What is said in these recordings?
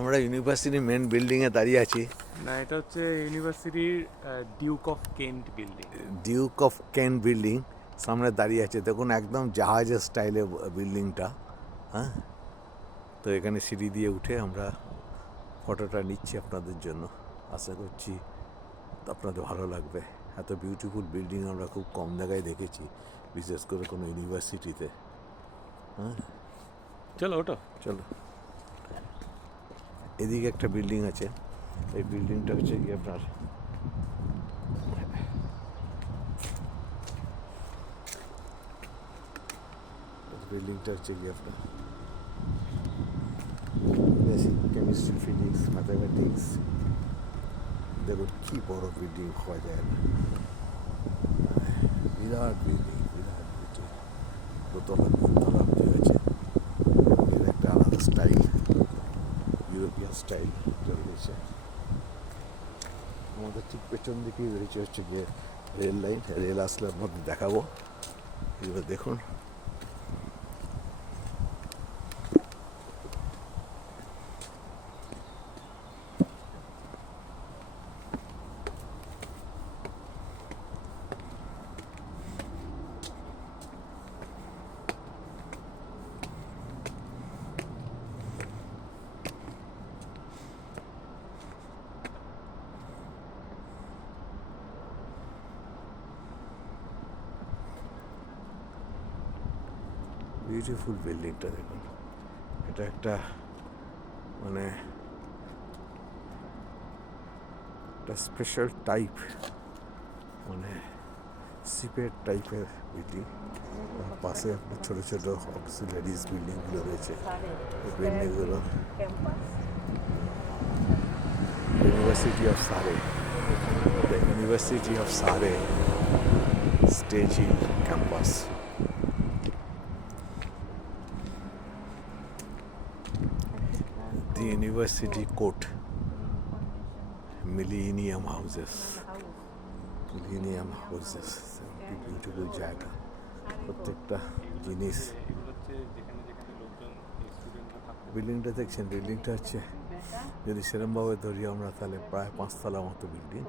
আমরা university main বিল্ডিংয়ে দাঁড়িয়ে আছি। না, এটা হচ্ছে ইউনিভার্সিটির Duke of Kent building. Duke of Kent building সামনে দাঁড়িয়ে আছে, দেখুন একদম জাহাজের স্টাইলে বিল্ডিংটা। হ্যাঁ, তো এখানে সিঁড়ি দিয়ে উঠে আমরা ফটোটা নিচ্ছি আপনাদের জন্য। আশা করছি আপনাদের ভালো লাগবে। এত বিউটিফুল বিল্ডিং আমরা খুব কম জায়গায় দেখেছি, বিশেষ করে কোনো ইউনিভার্সিটিতে। হ্যাঁ, চলো ওটা চলো। এদিকে একটা বিল্ডিং আছে, এই বিল্ডিংটা হচ্ছে কি আপনার বিল্ডিংটা হচ্ছে কি আপনার বেসিক কেমিস্ট্রি, ফিজিক্স, ম্যাথামেটিক্স। দেখুন কি বড় বিল্ডিং হওয়া যায় না, বিরাট বিল্ডিং, বিরাট বিল্ডিং, দোতলা তিনতলা অব্দি আছে। এর একটা আলাদা স্টাইল, ইউরোপিয়ান স্টাইল রয়েছে। আমাদের ঠিক পেছন দিকেই রয়েছে হচ্ছে গিয়ে রেল লাইন। রেল আসলে মধ্যে দেখাবো। এবার দেখুন বিউটিফুল বিল্ডিংটা দেখুন। এটা একটা মানে একটা স্পেশাল টাইপ, মানে সিপের টাইপের বিল্ডিং। পাশে আপনার ছোটো ছোটো অক্সিলারিজ বিল্ডিংগুলো রয়েছে। এই বিল্ডিংগুলো university of Surrey, the university of Surrey Stag Hill campus. The University Court, Millennium Houses, beautiful জায়গা। প্রত্যেকটা জিনিস বিল্ডিংটা দেখছেন, বিল্ডিংটা হচ্ছে যদি সেরমভাবে ধরি আমরা তাহলে প্রায় 5 তলা মতো বিল্ডিং।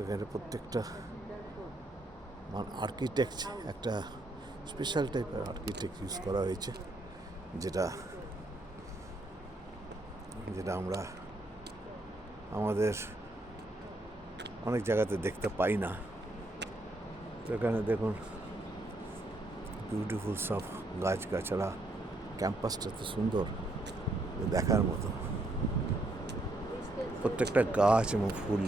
এখানে প্রত্যেকটা আর্কিটেক্ট একটা স্পেশাল টাইপের আর্কিটেক্ট ইউজ করা হয়েছে, যেটা আমরা আমাদের অনেক জায়গাতে দেখতে পাই না। তো এখানে দেখুন বিউটিফুল সব গাছগাছড়া, ক্যাম্পাসটা তো সুন্দর, দেখার মতো। প্রত্যেকটা গাছ এবং ফুল।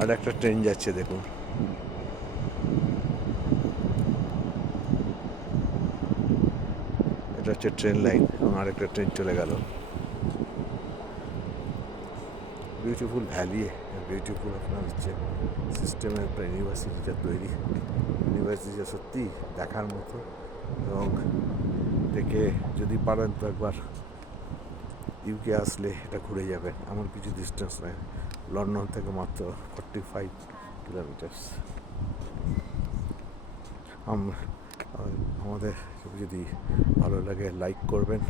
আর একটা ট্রেন যাচ্ছে দেখুন। এটা হচ্ছে ট্রেন লাইন এবং আরেকটা ট্রেন চলে গেল। বিউটিফুল ভ্যালি, বিউটিফুল আপনার হচ্ছে সিস্টেমের একটা ইউনিভার্সিটিটা তৈরি। ইউনিভার্সিটিটা সত্যি দেখার মতো, এবং দেখে যদি পারেন তো একবার ইউকে আসলে এটা ঘুরে যাবেন। এমন কিছু ডিস্টেন্স নেই, লন্ডন থেকে মাত্র 45 কিলোমিটার। আমাদের যদি ভালো লাগে লাইক করবেন,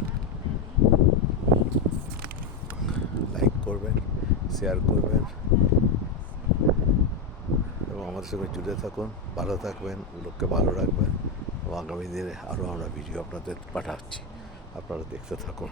শেয়ার করবেন এবং আমাদের সঙ্গে জুড়ে থাকুন। ভালো থাকবেন, লোককে ভালো রাখবেন, এবং আগামী দিনে আরও আমরা ভিডিও আপনাদের পাঠাচ্ছি, আপনারা দেখতে থাকুন।